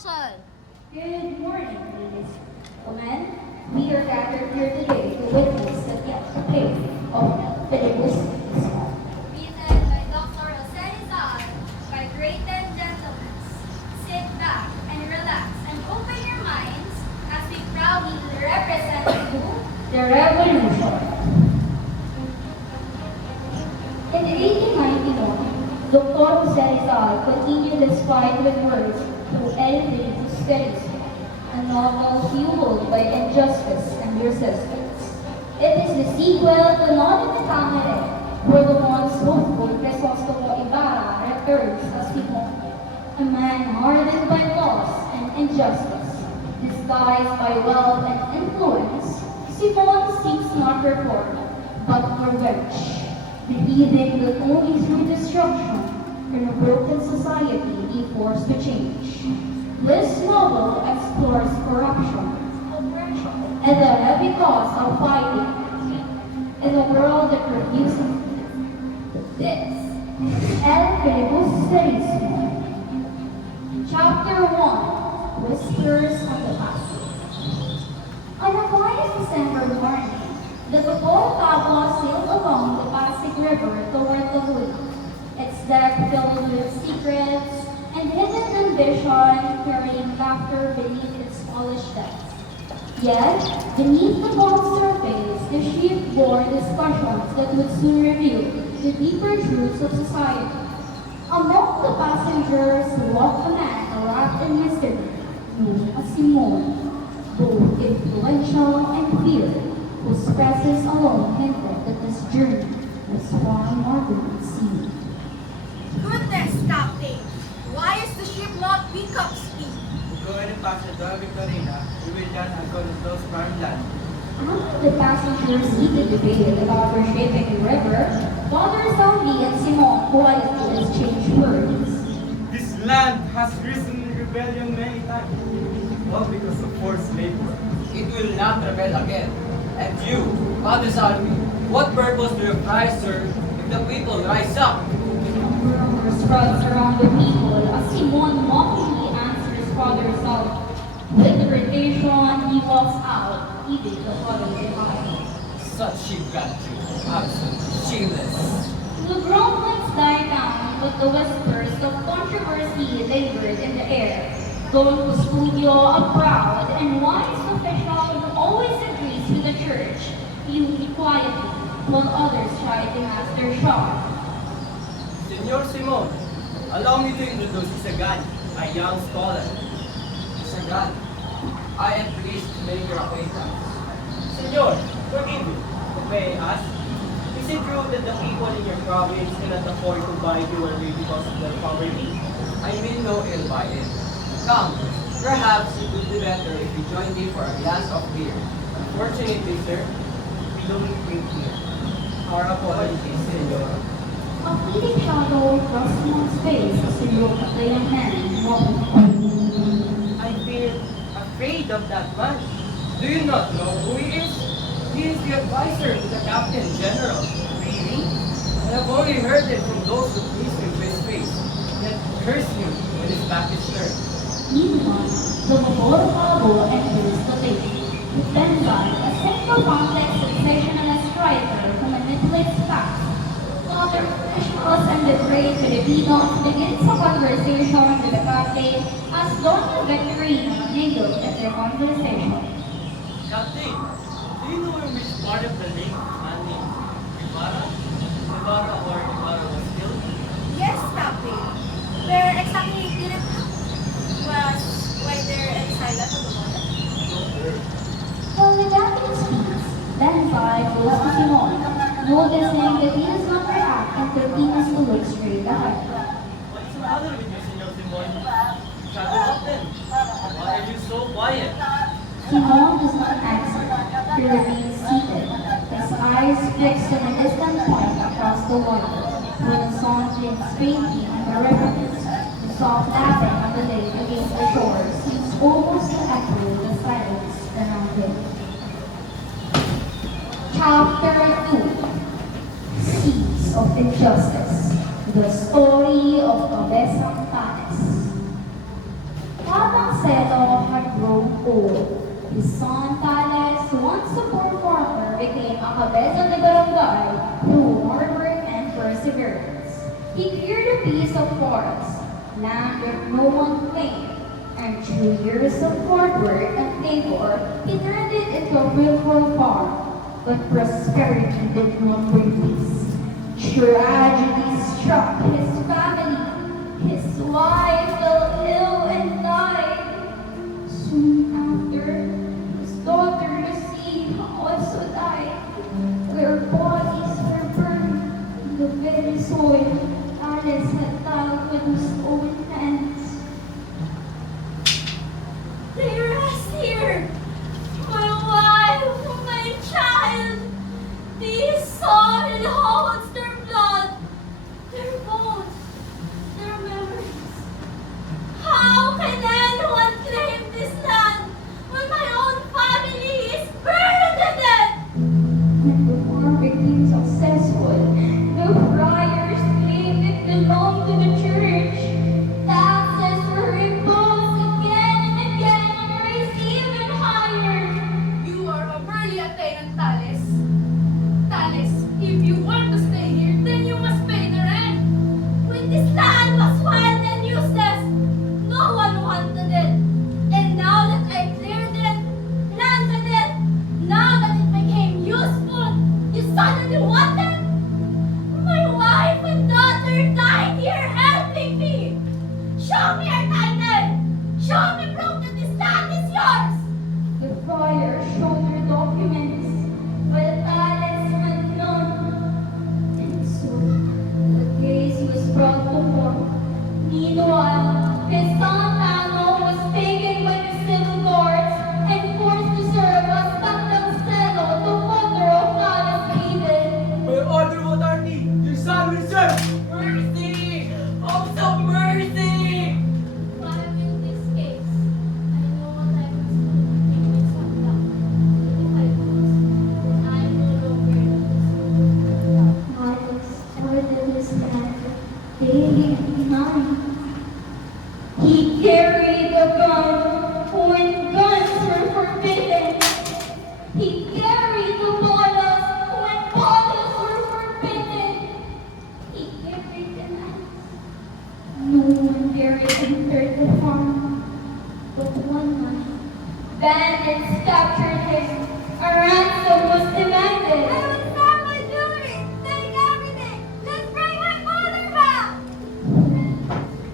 Action! Good morning, ladies and gentlemen. We are gathered here today to witness the play of Filibusterismo. Written by Dr. Jose Rizal by Great and Gentleness. Sit back and relax and open your minds as we proudly represent you. The Revolution. In 1891, Dr. Jose Rizal continued his fight with words through El Filibusterismo, a novel fueled by injustice and resistance. It is the sequel to Noli Me Tangere, where the once hopeful Crisostomo Ibarra returns as Simon, a man hardened by loss and injustice. Disguised by wealth and influence, Simon seeks not reform, but revenge, believing that only through destruction can a broken society be forced to change. This novel explores corruption, oppression, and the heavy cost of fighting in a world that refuses. This is El Filibusterismo. Chapter 1, Whispers of the Past. On a quiet December morning, the Topol Pablo sailed along the Pasig River toward the wood, its deck filled with secrets and hidden ambition carrying laughter beneath its polished decks. Yet, beneath the calm surface, the ship bore discussions that would soon reveal the deeper truths of society. Among the passengers walked a man wrapped in mystery, known as Simon, both influential and feared, whose presence alone hinted that this journey was far more than it seemed. Goodness, Captain! Why is the ship not pick up speed? Go ahead and pass the door, Victorina. We will land and go to those farmland. After the passengers heated debate about reshaping the river, Father Salvi and Simon quietly exchanged words. This land has risen in rebellion many times, all because of forced labor. It will not rebel again. And you, Father Salvi, what purpose do you try, sir, if the people rise up? Murmurs spreads around the people as Simon mockingly answers Father Salvi. With irritation, he walks out, leaving the father behind. Such sheep country, absolute shameless. The grumblings died down, but the whispers of controversy lingered in the air. Don Custodio, a proud and wise official who always agrees with the church, viewed quietly, while others tried to mask their shock. Senor Simon, allow me to introduce Isagan, a young scholar. Sagan, I am pleased to make your acquaintance. Senor, forgive me, but may I ask, is it true that the people in your province cannot afford to buy jewelry because of their poverty? I mean no ill by it. Come, perhaps it would be better if you join me for a glass of beer. Unfortunately, sir, we don't drink here. Our apologies, Senor. A fleeting shadow crossed Simon's face as he looked at the young man walking. I feel afraid of that man. Do you not know who he is? He is the advisor to the Captain General. Really? I have only heard it from those who please him to his face, yet curse him when his back is turned. Meanwhile, the Maboro Pablo enters the lake. Benzai, a simple, complex, sensationalist writer who manipulates facts. Other officials and the great Filipinos begins a conversation with the captain as Donna Victorina mingled at their conversation. Captain, do you know in which part of the lake man named Ibarra? Ibarra or Ibarra was killed? Yes, Captain. Where exactly did it was why they're inside at the moment? While the captain speaks, Benzai goes to Simon, noticing that he does not react and continues to look straight ahead. What's the matter with you, Senor Simon? Shut up then. Why are you so quiet? Simon does not answer. He remains seated, his eyes fixed on a distant point across the water, where the sun glints faintly on the river. The soft tapping of the lake against the shore seems almost to echo the silence around him. Chapter 2, Seeds of Injustice. The story of Cabezang Panes. Habang old. His son Tales, once a poor farmer, became a cabeza de barangay through hard work and perseverance. He cleared a piece of forest, land that no one claimed, and through years of hard work and labor, he turned it into a fruitful farm. But prosperity did not bring peace. Tragedy struck his family. His wife fell ill and died. Soon after, his daughter Lucy also died. Their bodies were burned in the very soil Alice had tiled with his own hands. They rest here. My wife, my child. These soil holds their blood, their bones, their memories. How can anyone claim this land when my own family is buried in it? When the farm became successful, the friars claimed it belonged to the church. Taxes were imposed again and again and raised even higher. You are a burly attendant, Tales. Tales, if you want to stay here, then you must pay the rent. When this land was wild and useless, no one wanted it. And now that I cleared it, planted it, now that it became useful, you suddenly want it? My wife and daughter died here helping me. Show me your title. Show me proof that this land is yours. The friars showed their documents, but Alice had none. And so, the case was brought to court. Meanwhile, his son Ano was taken by the civil courts and forced to serve as Tatlangcelo, the mother of Alice Hayden. By order of authority, your son will serve! Mercy! Also mercy! While in this case, I know what I must do to bring my son back. If I lose, then I am no longer in this world. Alice ordered his hand, daily behind. He carried a gun when guns were forbidden. He carried the bottles when bottles were forbidden. He carried the knives. No one dared enter the farm. But one night, bandits captured him. A ransom was demanded. I will sell my jewelry! Take everything! Just bring my father back!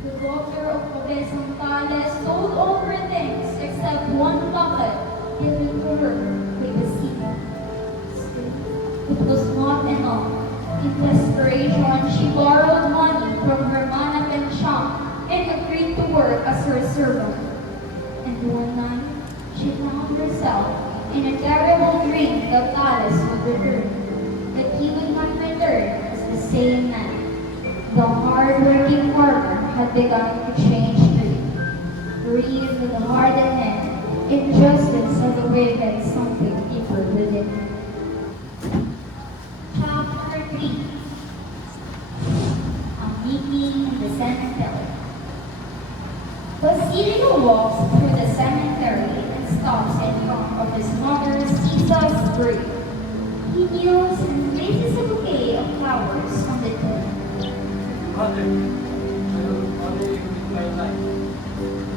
The daughter of Cabezang Tales sold all her things except one bucket given to her by the sea. Still, it was not enough. In desperation, she borrowed money from her mannequin shop and agreed to work as her servant. And one night, she found herself in a terrible dream that Tales would return. That he would not return as the same man. The hard-working farmer had begun to change too. Breathe with a hardened hand, injustice has awakened something deeper within him. Chapter 3. A meeting in the cemetery. Basilio walks through the cemetery and stops in front of his mother Caesar's grave. He kneels and places a bouquet of flowers on the tomb. Mother, I will honor you with my life.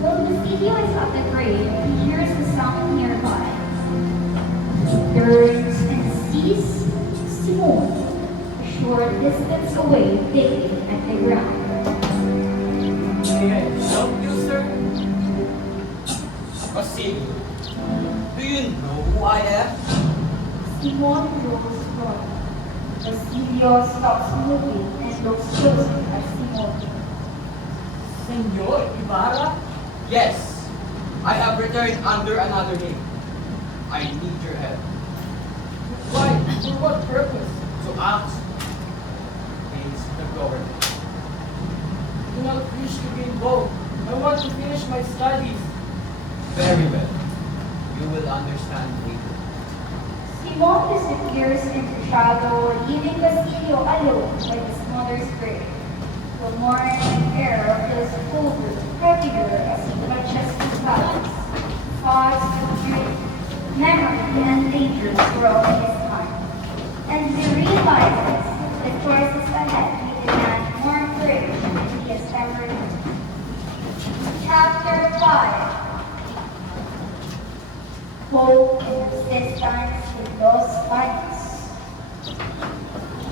While Basilio is at the grave, he hears a sound nearby. He turns and sees Simone, a short distance away, digging at the ground. May I help you, sir? Basilio, do you know who I am? Simone grows forward. Basilio stops moving and looks closer at Simone. Senor Ibarra? Yes, I have returned under another name. I need your help. Why? For what purpose? To act against the government. I do not wish to be involved. I want to finish my studies. Very well. You will understand later. Simone disappears into shadow, leaving Basilio alone by his mother's grave. The morning air feels colder, heavier as he touches his balance. Thoughts grow in his heart. And he realizes the courses ahead may demand more courage than he has ever known. Chapter 5. Hope and resistance with those fights.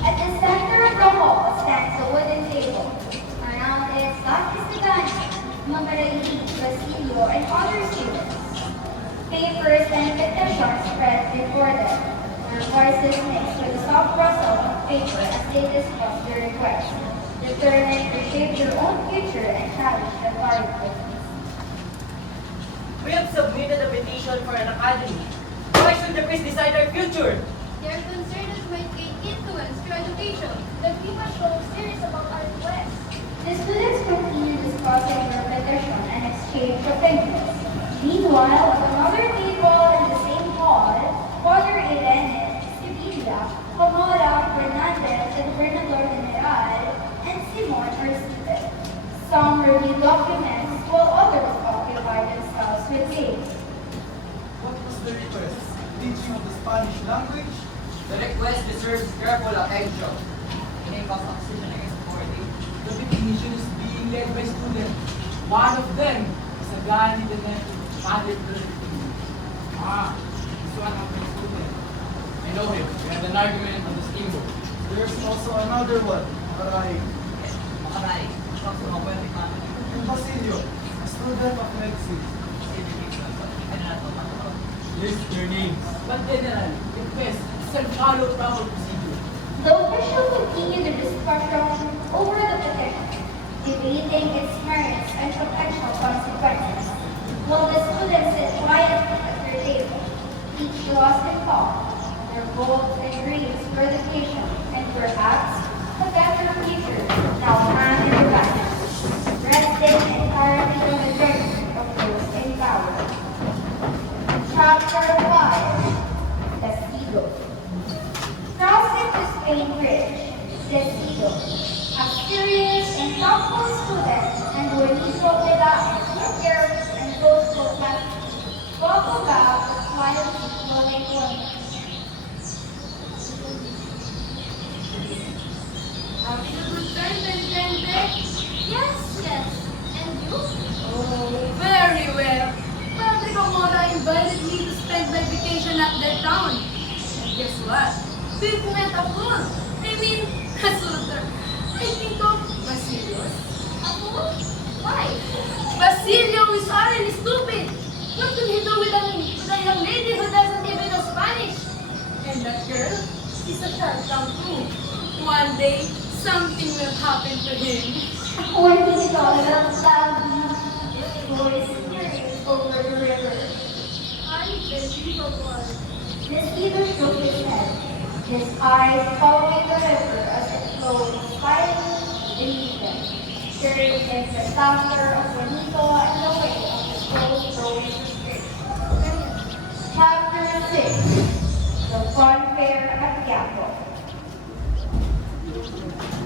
At the center of the hall stands a wooden table. Around it, Dr. Sagani, Mamaraini, Basilio, and other students. Papers and petitions spread before them. Their voices mixed with the soft rustle of paper as they discuss their request, determined to shape their own future and challenge the authorities. We have submitted a petition for an academy. Why should the priest decide our future? They are concerned that we might gain influence through education, that we must show serious about our request. The students continue discussing their petition and exchange opinions. Meanwhile, at another table in the same hall, Father Irene, Sevilla, Camara, Fernandez, and Bernador General, and Simon are seated. Some review documents, while others occupy themselves with games. What was the request? Teaching of the Spanish language? The request deserves careful attention. In a opposition against authority, The petition is being led by students. One of them is a guy in the Father Filibusterismo. This one of my students. I know him. We had an argument on the steamboat. There's also another one, Aray. Makaray, talk to poetic family. And Basilio, a student of medicine. List your names. But General, request is a follow proper procedure. The officials continue the discussion over the petition, debating its merits and potential consequences, while the students sit quietly at their table, each lost in thought, their goals and dreams for education, and perhaps a better future now hand in their hands, resting entirely on the judgment of those in power. Chapter 5. Castigo. Crossing the Spain Bridge, Castigo, a serious and thoughtful student, and Juanito Peláez, a careless and boastful classmate, spoke about the quietly flowing woman. Having a good time, Bentente? Yes, yes. And you? Oh, very well. Padre Camora invited me to spend my vacation at their town. And guess what? We met a fool. I mean, a suitor. I think of Basilio. A fool? Why? Basilio is utterly stupid. What can he do with a young lady who doesn't even know Spanish? And that girl is a sharp too. One day, something will happen to him. When he saw the cloudy, his voice screamed over the river. Unbelievable. Castigo shook his head, his eyes following the river as it flowed silently beneath them, stirring in the laughter of Juanito and the way of the slow-flowing stream. Chapter 6. The Fun Fair at Quiapo.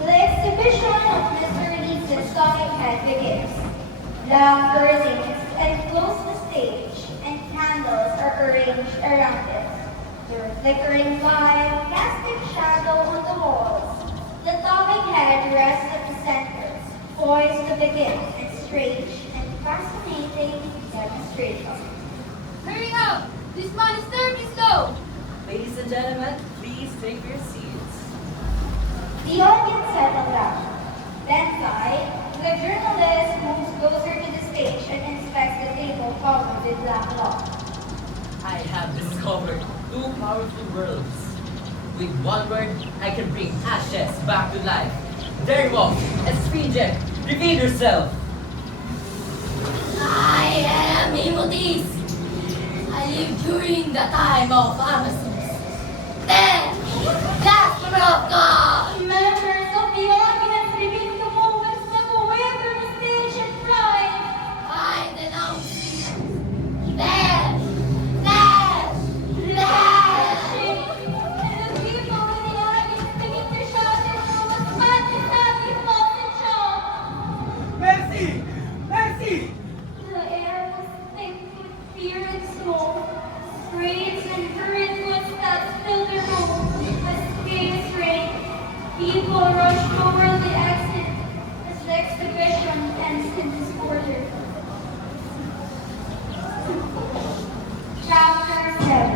The exhibition of Mr. Lisa's talking head begins. Loud curtains enclose the stage, and candles are arranged around it. Their flickering light casting shadow on the walls. The talking head rests at the center, poised to begin its strange and fascinating demonstration. Hurry up! This man is terribly slow! Ladies and gentlemen, please take your seats. The audience settled down. Then side, the journalist moves closer to the stage and inspects the table covered with black cloth. I have discovered two powerful worlds. With one word, I can bring ashes back to life. Dermo, astringent, reveal yourself. I am Himotis. I lived during the time of Amasis. Then, Jasper of God. Members of the audience remain the moments that will waver the stage and cry. I denounce you. Dash! Dash! Dash! And the people in the audience begin to shout their most fantastic false and shout. Mercy! Mercy! The air was thick with fear and smoke. Streets and current footsteps people rush toward the exit as the exhibition ends in disorder. Chapter 7.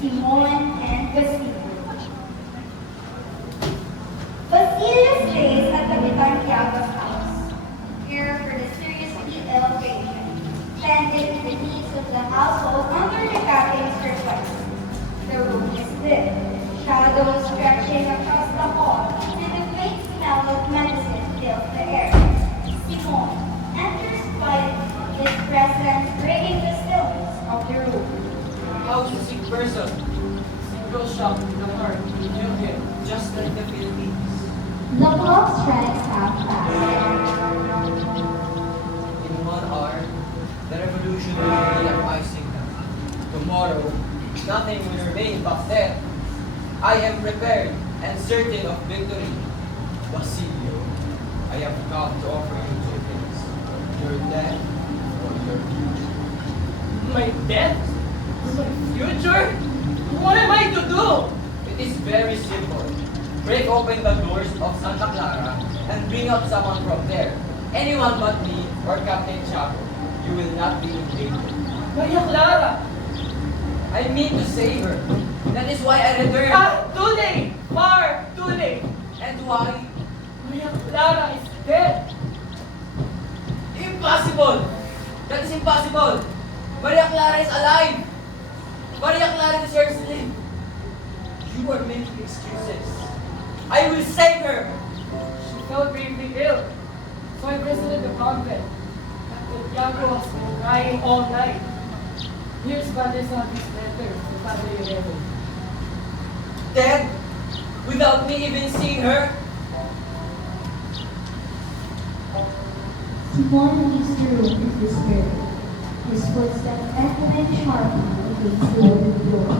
Simon and Basilio. Basilio stays at the Tiago's house, here for the seriously ill patient, tending to the needs of the household under the captain's request. The room is lit, shadows stretching across the hall, and the faint smell of medicine fills the air. Simon enters quietly, his presence breaking the stillness of the room. How's the sick person? Single shock in the heart, in your head, just like the Philippines. The clock strikes half past. In 1 hour, the revolution will be at my signal. Tomorrow, nothing will remain but death. I am prepared and certain of victory. Basilio, I have come to offer you 2 things. Your death or your future. My death? My future? What am I to do? It is very simple. Break open the doors of Santa Clara and bring out someone from there. Anyone but me or Captain Chaco. You will not be in danger. Maria Clara! I mean to save her. That is why I returned. Too late! Far too late! And why? Maria Clara is dead! Impossible! That is impossible! Maria Clara is alive! Maria Clara deserves to live! You are making excuses. I will save her! She felt gravely ill, so I visited the convent. Captain Tiago has been crying all night. Here's Father Salvi's letter to Father Guerrero. Dead? Without me even seeing her? Simon leaves the room in despair, his footsteps echoing sharply against the wooden floor.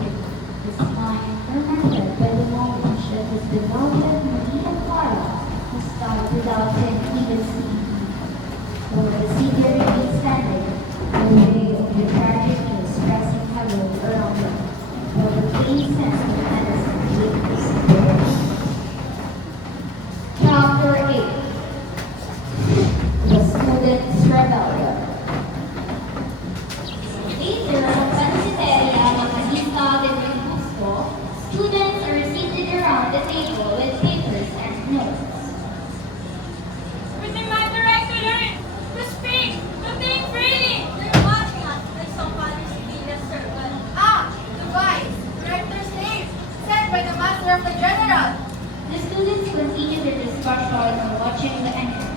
His mind tormented by the knowledge that his beloved Maria Clara has died without him even seeing her. While the senior remains standing, the weight of the tragic news pressing heavily around him, while the faint sense of medicine lingers in the air. Chapter 8. The Students' Rebellion. Later, ang pansiteria ng Manisa de Filibusterismo, students are seated around the table with papers and notes. We demand the right to learn, to speak, to think freely. They're watching us like somebody's being a servant. The vice, director's name, sent by the master of the general. The students continue their discussion on watching the entrance.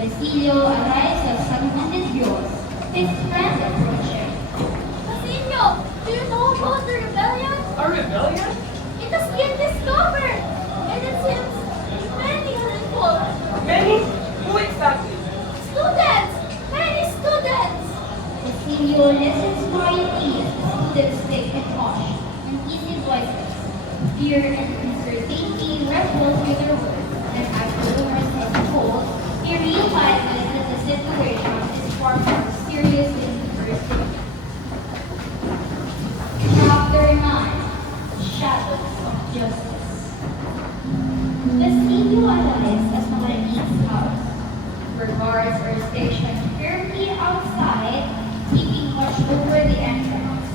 Basilio arrives at San Juan de Dios, his friend approaching. Basilio, do you know about the rebellion? A rebellion? It has been discovered, and it seems many are involved. Many? Who exactly? Students! Many students! Basilio listens quietly as the students take a hush and easy voices. Fear and uncertainty wrestle with their words, and as the rumors take hold, he realizes that the situation is far more serious than he first thinks. Chapter 9. Shadows of Justice. Basilio arrives at Maria's house, where guards are stationed firmly outside, keeping watch over the entrance.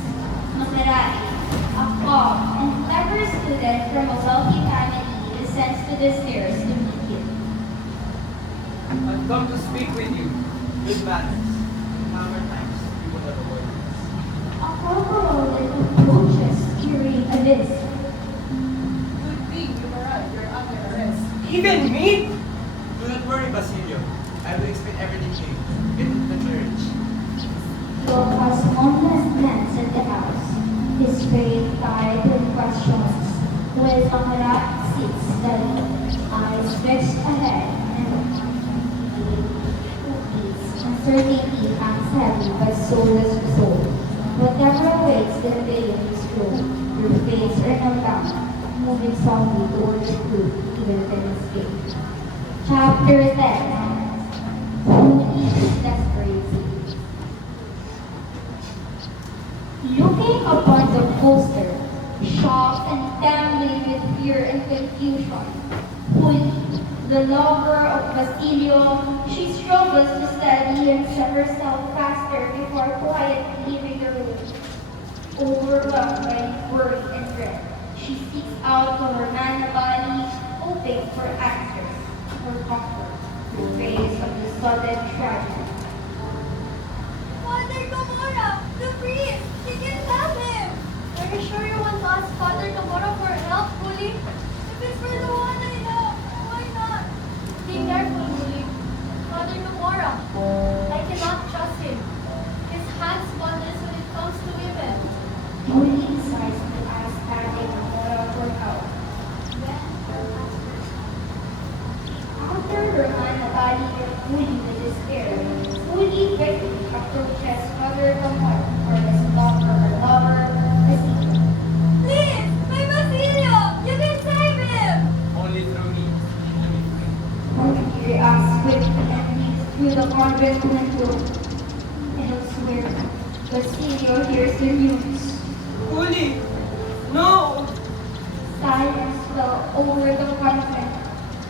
Maserati, a calm and clever student from a wealthy family, descends to the stairs to meet him. I've come to speak with you. Good manners. In our times, people never were. A corporal then approaches carrying a list. Good thing you arrived. You're under arrest. Even me? Do not worry, Basilio. I will explain everything to you. Get into the church. Look has homeless men in the house, his face tied with questions, while Maharat sits steady, eyes fixed ahead, and uncertainty hangs heavy by soulless soul. Whatever awaits the day in this room, your fates are not bound, moving softly towards the truth, even if an escape. Chapter 10. Who is desperation? Looking upon the poster, shocked and trembling with fear and confusion. Fully, the lover of Basilio, she struggles to steady and set herself faster before quietly leaving the room. Overwhelmed by worry and dread, she seeks out to her man body, hoping for answers, for comfort, in the face of the sudden tragedy. Father Gamora, the priest, he can help him. Are you sure you want to ask Father Gamora for help, Bully? If it's for the one I love, why not? Be careful, Bully. Father Gamora, I cannot trust him. His hands wanders when it comes to women. Moody decides to ask Daddy Gamora for help. After her man body is fully with despair, Moody quickly approaches Father Gamora for his love for her lover, Basilio. Please, my Basilio, you can save him. Only through me. Moody reacts quickly and leaps through the convent window. Elsewhere, Basilio hears the news. Uli! No! Silence fell over the convent.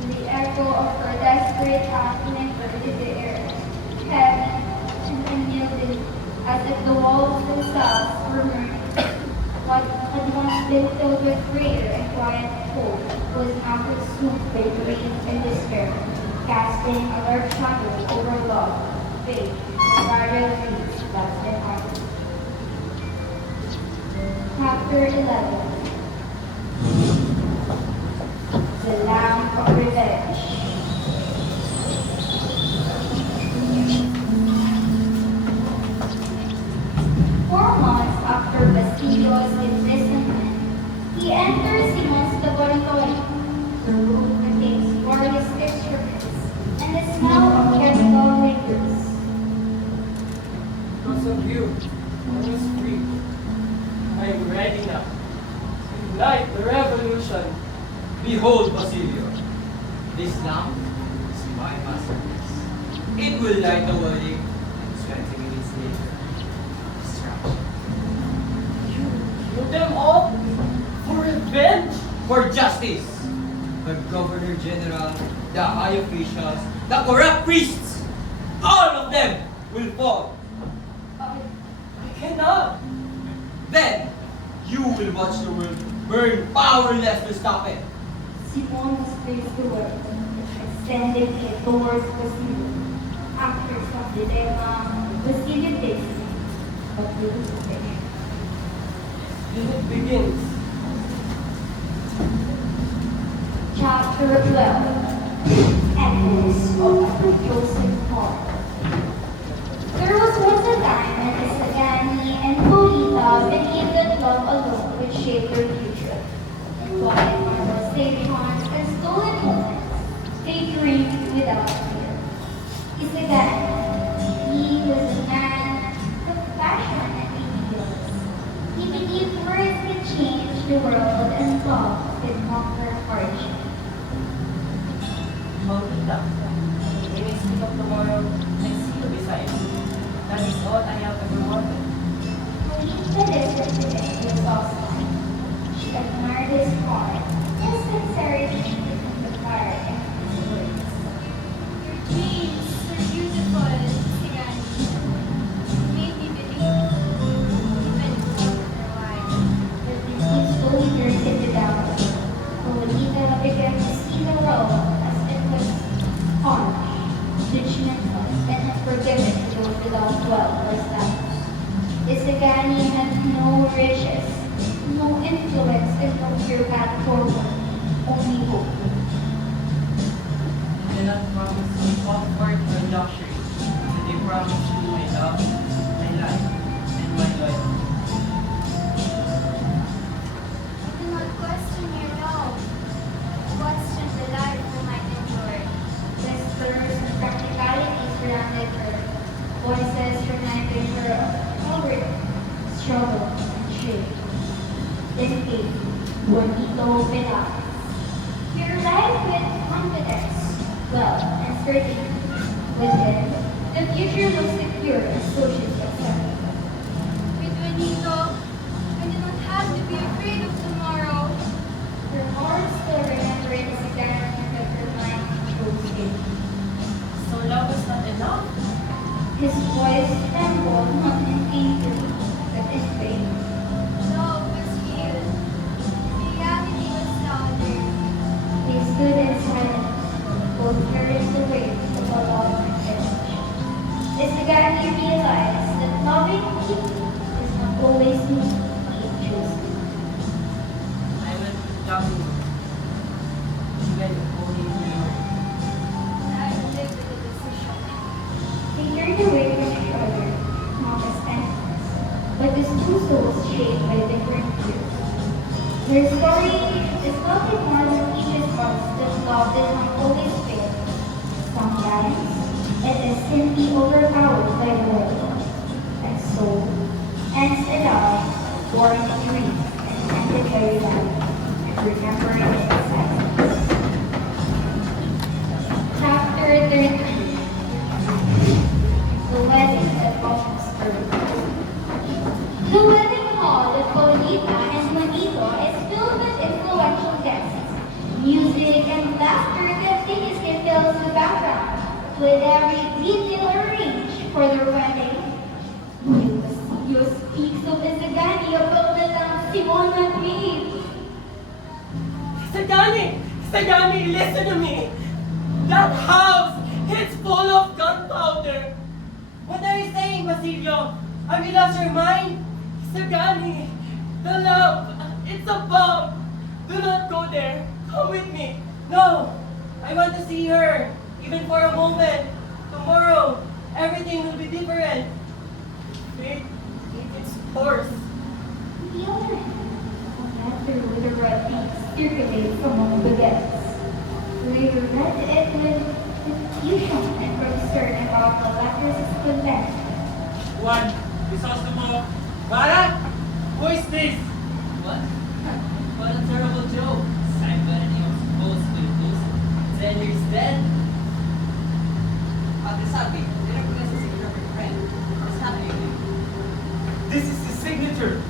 The echo of her desperate act lingered in the air, heavy and unyielding, as if the walls themselves murmured. What had once been filled with prayer and quiet hope was now consumed by grief and despair, casting a dark shadow over love, faith, and fragile dreams left in heart. Chapter 11. The Lamb of Revenge. 4 months after Basilio's imprisonment, he enters Simon's laboratory. The room contains various instruments and the smell of chemical liquids. Because of you, I was free. I am ready now. Ignite the revolution. Behold, Basilio, this lamp is my masterpiece. It will light the way, and 20 minutes later, destruction. You killed them all for revenge? For justice, the Governor General, the high officials, the corrupt priests, all of them will fall. I cannot. Then, you will watch the world burn powerless to stop it. Simon was placed to work, extending it towards Basilio. After some dilemma, Basilio takes it, but with suspicion. Then it begins. Chapter 12. Echoes of a Joseph Heart. There was once a time when Isagani and Lolita believed that love alone would shape their future. In quiet conversations and stolen moments, they dreamed without fear. Isagani, he was a man of passion and ideals. He believed words could change the world and love could conquer hardship. Mautita, when I speak of tomorrow, I see you beside me. That is all I have ever wanted. Lolita listened to him with soft smile. She admired his heart, his sincerity, and the fire in his words. Your dreams are beautiful, Sigani. Made me believe, even for a while. But when he slowly turned into doubt, Lolita began to see the world as it was harsh, judgmental, and unforgiving to those without wealth or status. Isagani had no riches, no influence, and no clear path forward, only hope. They do not promise you comfort or luxury, but they promise you my love, my life, and my loyalty. Do not question your love. Question the life you might enjoy. Whispers and practicalities surrounded her. Voices reminded her of poverty, struggle, and shame. Then came Juanito Velasquez. He arrived with confidence, wealth, and certainty. With him, the future was secure and socially acceptable. With Juanito, I do not have to be afraid of tomorrow. but his two souls shaped by different fears. Their story is nothing more than each hearts that love did not always fail. Sometimes it is simply overpowered by the world, and so ends it out, born in dreams and ended by reality, and remembering its essence. Chapter 13. The wedding that almost hurt. The wedding hall of Paulita and Juanito is filled with influential guests. Music and laughter continuously fills the background, with every detail arranged for their wedding. You speak so Isagani about the lamp Simon and me. Sagani, listen to me! That house, it's full of gunpowder! What are you saying, Basilio? Have you lost your mind? Sagani, the lamp, it's a bomb! Do not go there. Come with me. No, I want to see her, even for a moment. Tomorrow, everything will be different. It's horse. The other hand, a matter with a red ink circulates among the guests. They read it with confusion and concern about the letters' content. Juan, Crisostomo, Para? Who is this? What? What a terrible joke. Signed by the name of supposed Filibusterismo. 10 years dead. Ate Salvi, dinner ko na sa signature of your friend. What's happening? This is his signature.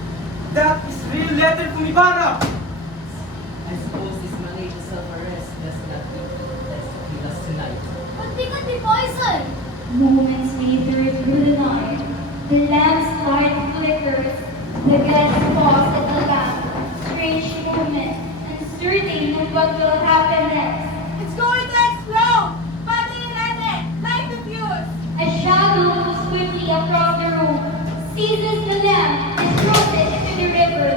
That is real letter from Ibarra. I suppose this managed self-arrest does not kill us tonight. But we could be poisoned. Moments later through the night, the lamp's light flickers. The guests pause at the lamp, strange moment, uncertain of what will happen next. It's going to explode. Padre Irene, light the fuse. A shadow moves quickly across the room, seizes the lamp, and throws it into the river.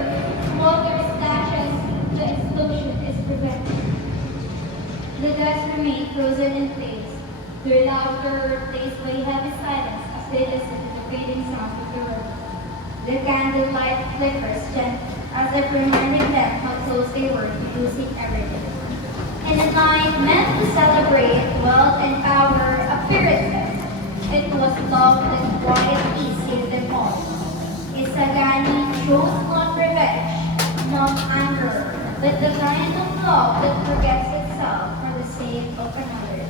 Water splashes. The explosion is prevented. The guests remain frozen in place, their laughter replaced by heavy silence as they listen to the fading sound of the river. The candlelight flickers gently, as if reminding them how close they were to losing everything. In a night meant to celebrate wealth and power appearances, it was love that quietly saved them all. Isagani chose not revenge, not anger, but the kind of love that forgets itself for the sake of another.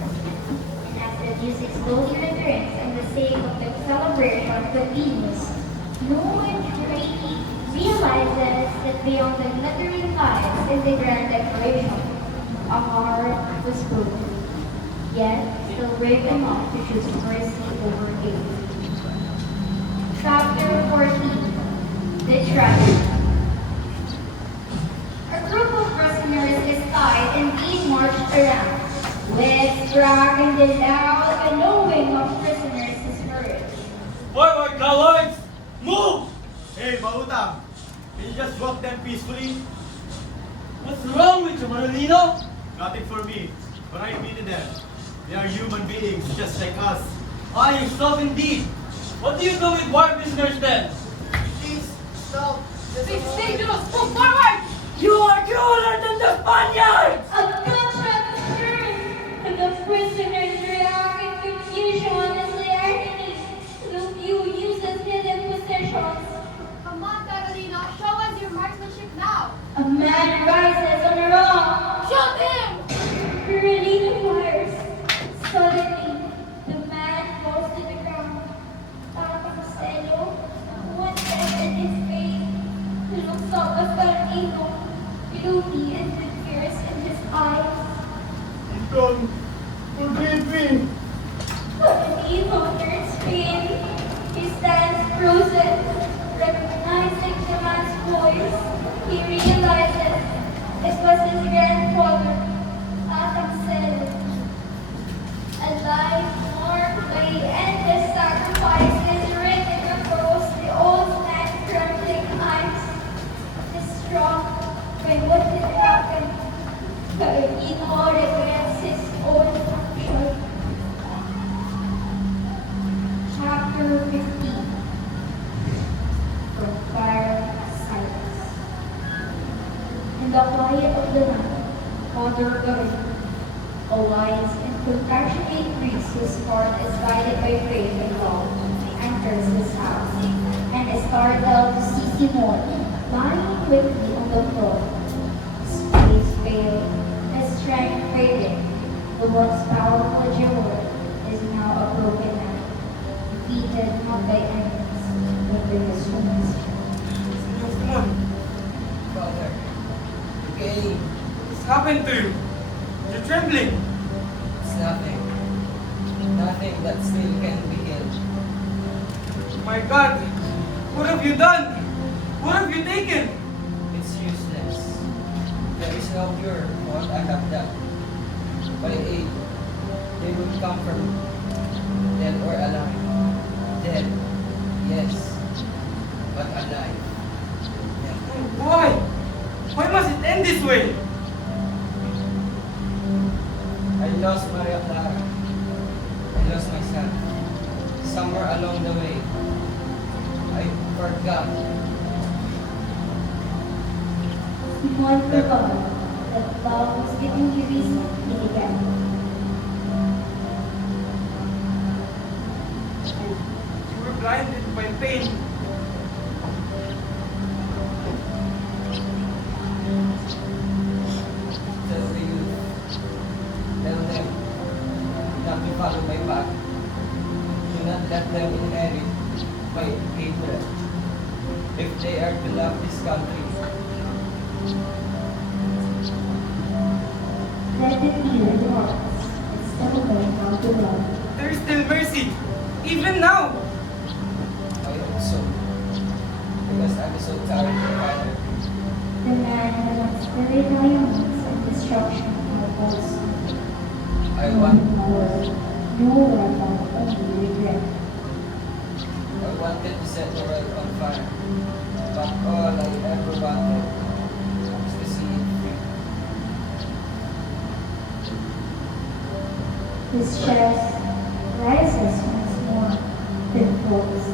And as the music slowly returns and the sake of the celebration continues, no one truly realizes that beyond the glittering lights in the grand decoration, a heart was broken, yet still brave enough to choose mercy over hate. Chapter 14. The Tragedy. A group of prisoners is tied and being marched around. Legs dragged and the loud bellowing of prisoners is heard. Forward, cowards! Move! Hey, Mautang, can you just walk them peacefully? What's wrong with you, Manolino? Nothing for me, but I pity them. They are human beings just like us. Ah, you so indeed. What do you do with war prisoners then? Please, stop. It's dangerous. Move forward. You are crueler than the Spaniards! A gunshot is heard, and the prisoners react in confusion as they agony. The few uses hidden positions. Come on, Carolina. Show us your marksmanship now. A man rises on a rock. Shoot him. Carolina fires. Suddenly, the man falls to the ground. Tapos one hand in his face. He looks up at Carolina, gloomy and with tears in his eyes. Don't forgive me. Carolina turns pale. He stands frozen, recognizing the man's voice. He realizes it was his grandfather, Tatam. A life marked by endless sacrifices written across the old man's trembling eyes. Distraught by what had happened, Carolina regrets his own action. Chapter 15. In the quiet of the night, Father Garin, a wise and compassionate priest whose heart is guided by faith and love, enters his house, and is startled to see Simon lying quickly on the floor. His face pale, his strength fading. The once powerful jewel is now a broken man, defeated not by enemies, but by his wounds. Simon, Father, okay, what's happened to you? You're trembling. it's nothing. Nothing that still can be healed. My God, what have you done? What have you taken? It's useless. There is no cure for what I have done. By aid, they will come from me, dead or alive. Dead, yes, but alive. Why? Why must it end this way? I lost Maria Clara. I lost my son. Somewhere along the way, I forgot. Simon forgot that love was giving you reason to began. You were blinded by pain. Tell the youth. Tell them not to follow my path. Do not let them inherit my hatred. If they are to love this country, Let it be your hearts, and still learn how to love. There is still mercy, even now. I hope so. Because I'm so tired of Father. The man who once buried violence and destruction now also. I No want more, no weapon, only regret. I wanted to set the world on fire, but all I ever wanted was to see it free. His chest rises once more, then falls,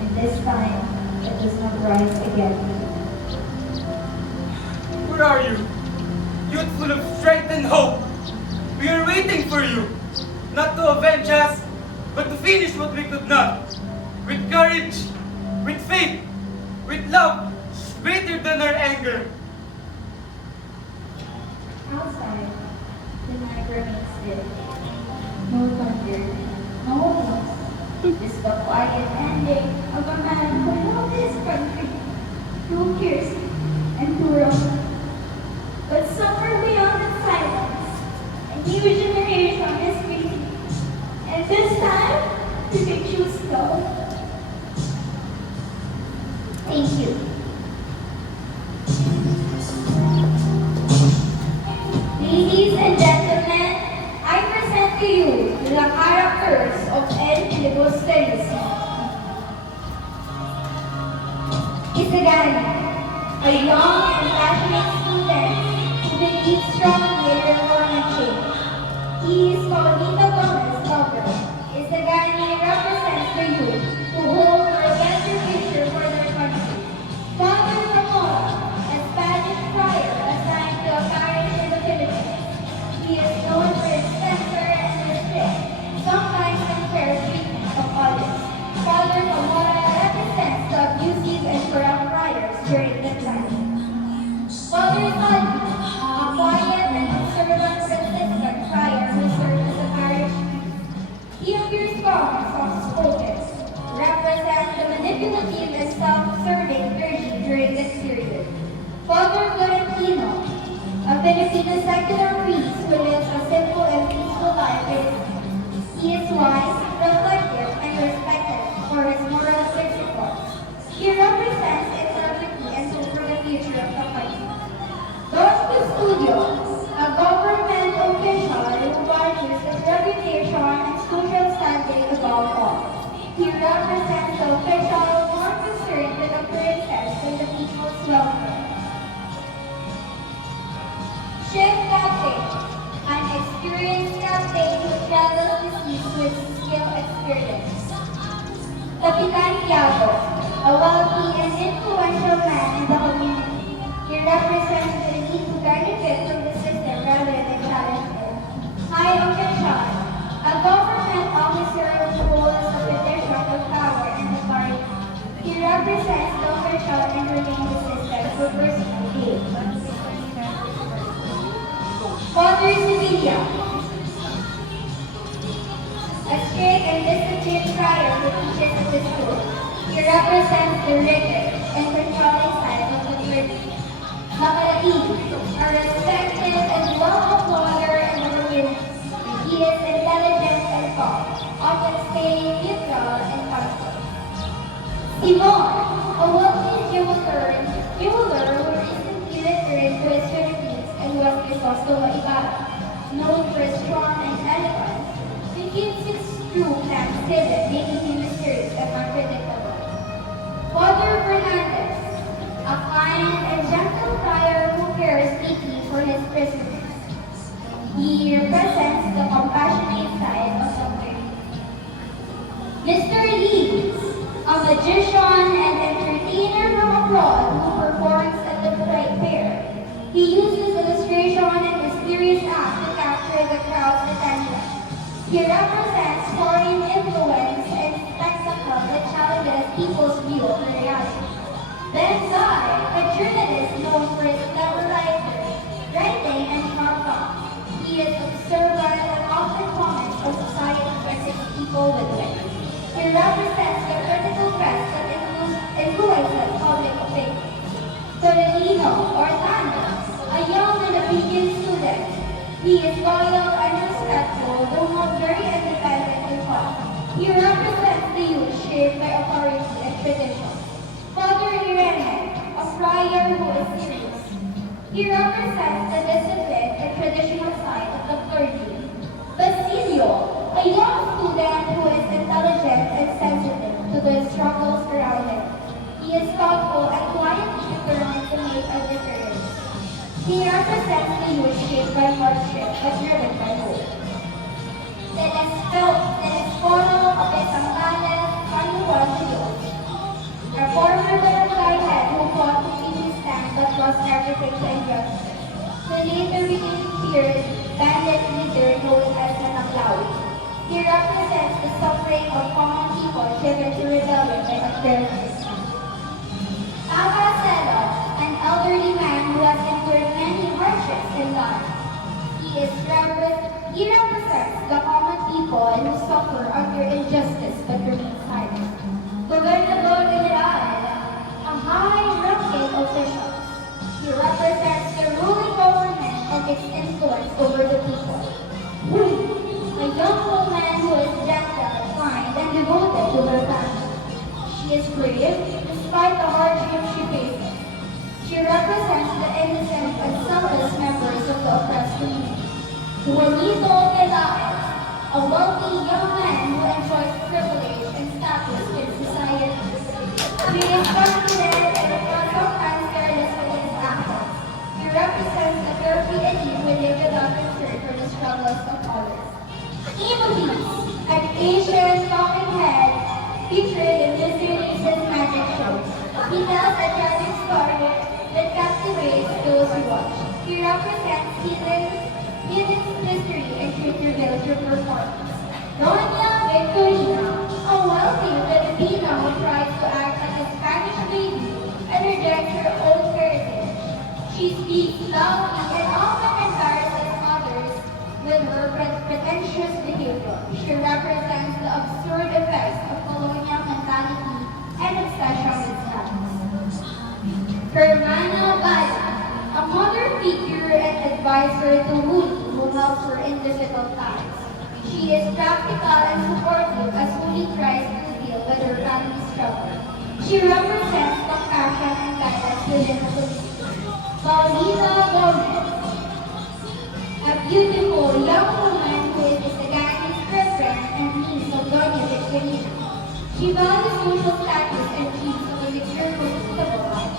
and this time it does not rise again. Where are you? Youth full of strength and hope. We are waiting for you. Not to avenge us, but to finish what we could not. With courage, with faith, with love, greater than our anger. Outside, the night remains still. No thunder, no noise. Just the quiet ending of a man who loved his country, through tears and through wrong. But somewhere beyond the silence, a new generation is speaking. And this time, you can choose love. Thank you. Ladies and gentlemen, I present to you the characters of El Filibusterismo. Isagani, a young and passionate student who believes strongly in reform and change. He is called Nita Gomez Lover. Isagani represents the youth who hope for a better future for their country. Father Ramon, a Spanish friar assigned to a parish in the Philippines. He is known for his temper and his strict, sometimes unfair treatment of others. Father Ramon represents the abusive and corrupt friars during that time. Father Salvi, a quiet and observant Franciscan friar who served as a parish priest. He appears calm and soft-spoken, represents the manipulative and self-serving clergy during this period. Father Florentino, a Filipino secular priest who lives a simple and peaceful life in his home. He is wise, reflective, and respected for his moral principles. He represents integrity and hope for the future of the country. Don Custodio, a government official who values his reputation and social standing above all. He represents the official more concerned with the princess than the people's welfare. Ship captain, an experienced captain who travels the seas with skill experience. Kapitan Tiago, a wealthy and influential man in the community. He represents the High official, a government officer who holds a position of power and authority. He represents the official and ruling the system for personal gain. Father Sevilla, a strict and disciplined friar who teaches at the school. He represents the rigor and controlling side of the clergy. Makalait, a respected and well-applauded in the community. He is intelligent and calm, often staying neutral and constant. Simon, a wealthy jeweler who recently returned to his Philippines and was Crisostomo Ibarra, known for his charm and elegance, begins his true plans hidden, making him mysterious and unpredictable. Father Fernandez, a kind and gentle friar who cares deeply for his prisoners. He represents the compassionate side of the faith. Mr. Leeds, a magician and entertainer from abroad who performs at the Pride Fair. He uses illustration and mysterious acts to capture the crowd's attention. He represents foreign influence and spectacle that challenges people's view of reality. Ben Zai, a journalist known for his clever writing and sharp thought. He is observant and often comments on society and its people with wit. He represents the critical press that influences public opinion. Torellino or Tano, a young and obedient student. He is loyal and respectful, though not very independent in thought. He represents the youth shaped by authority and tradition. Father Irene, a friar who is serious. He represents the discipline and traditional side of the clergy. Basilio, a young student who is intelligent and sensitive to the struggles around him. He is thoughtful and quietly determined to make a difference. He represents the youth shaped by hardship but driven by hope. Telesforo of Isangales, Panuan de Dios. A former barangay head who fought to keep his stand but lost everything to injustice. The later became feared bandit leader known as Manaclawi. He represents the suffering of common people driven to rebellion by unfair system. Abacelo, an elderly man who has endured many hardships in life. He represents the common people who suffer under injustice but remain silent. Gobernador General, a high-ranking official. He represents the ruling government and its influence over the people. Hui, a young woman who is gentle, kind, and devoted to her family. She is brave despite the hardships she faces. She represents the innocent and selfless members of the oppressed community. Juanito Quezales, a wealthy young man who enjoys privilege and status in society. He is confident and sometimes careless with his actions. He represents the carefree elite who live without concern for the struggles of others. Imolis, an Asian talking head featured in Mr. Lisa's magic show. He tells a tragic story that captivates those who watch. He represents healing history and truth revealed through performance. Doña Victorina, a wealthy Filipino who tries to act like a Spanish lady and rejects her own heritage. She speaks loudly and often embarrasses others with her pretentious behavior. She represents the absurd effects of colonial mentality and obsession with status. Hermana Bala, a mother figure and advisor to Huli who helps her in difficult times. She is practical and supportive as Huli tries to deal with her family's struggle. She represents compassion and guidance within the community. Paulina Gomez, a beautiful young woman who is Isagani's girlfriend and niece of Doña Victorina. She values social status and dreams of a secure, comfortable life.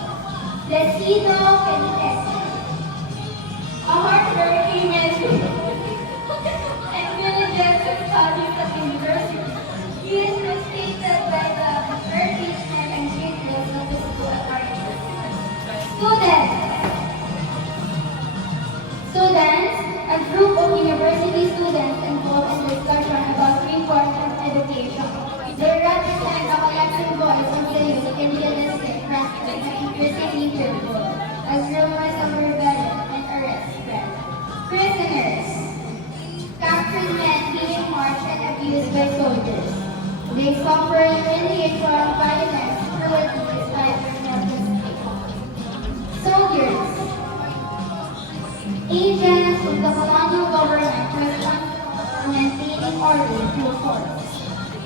Placido Felices, a hardworking man and diligent studies at university. He is respected by the earnestness and greatness of the school authorities. Students, a group of university students order through force.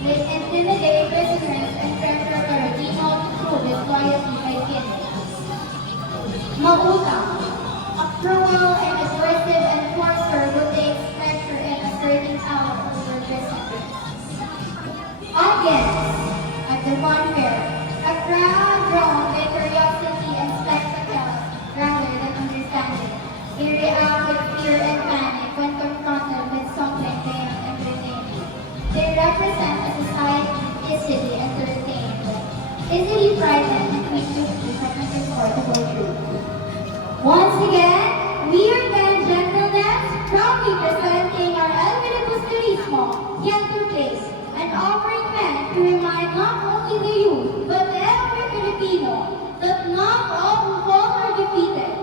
They intimidate prisoners and pressure Filipino to prove his loyalty by killing. Mautang, a cruel and aggressive enforcer who takes pleasure in asserting power over prisoners. Audience, at the funfair, a crowd drawn by curiosity and spectacle rather than understanding. They react with fear and panic when confronted with something beyond entertaining. They represent a society easily entertained, easily frightened, and quick to uncomfortable truth. Once again, we are then Gentleness, proudly presenting our El Filibusterismo, Gentleness, and offering men to remind not only the youth, but every Filipino, that not all who fall are defeated.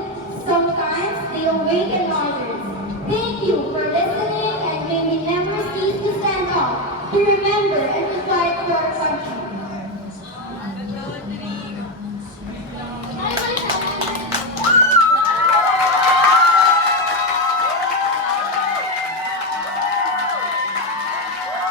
Sometimes they awaken others. Thank you for